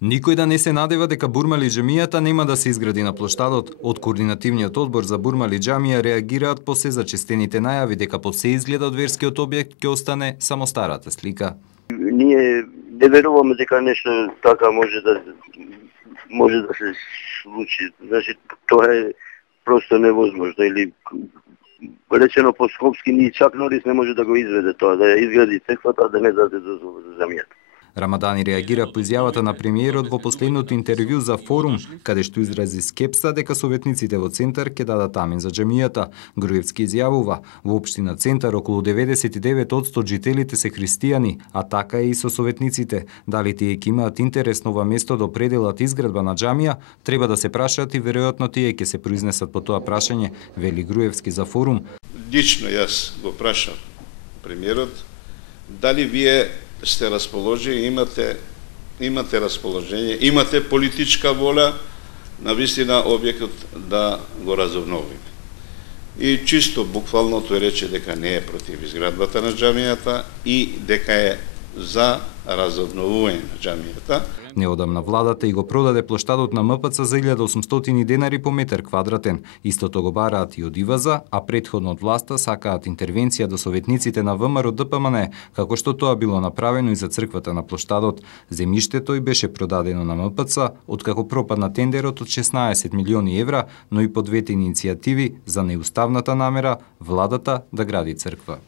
Никој да не се надева дека Бурмали џамијата нема да се изгради на плоштадот. Од координативниот одбор за Бурмали џамија реагираат по се зачестените најави дека по се изгледа од верскиот објект ќе остане само старата слика. Ние не веруваме дека нешто така може да се случи. Значи тоа е просто невозможно, или речено по скопски, ни чак Норис не може да го изведе тоа, да ја изгради црквата, да не даде дозвола за џамијата. Рамадани реагира по изјавата на премиерот во последното интервју за Форум, каде што изрази скепса дека советниците во Центар ќе дадат амин за џамијата. Груевски изјавува: во општина Центар околу 99% жителите се христијани, а така е и со советниците. Дали тие ќе имаат интерес на ова место да определат изградба на џамија, треба да се прашаат и веројатно тие ќе се произнесат по тоа прашање, вели Груевски за Форум. Лично јас го прашам премиерот дали вие сте расположени, имате расположение, имате политичка воля на вистина објектот да го разобновиме. И чисто буквално тој рече дека не е против изградбата на џамијата и дека е за разобновување на џамијата. Неодамна владата и го продаде плоштадот на МПЦ за 1800 денари по метар квадратен. Истото го бараат и од ИВАЗа, а претходно од власта сакаат интервенција до советниците на ВМРО ДПМН, како што тоа било направено и за црквата на плоштадот. Земјиштето и беше продадено на МПЦ, откако пропадна тендерот од 16 милиони евра, но и по двете иницијативи за неуставната намера владата да гради црква.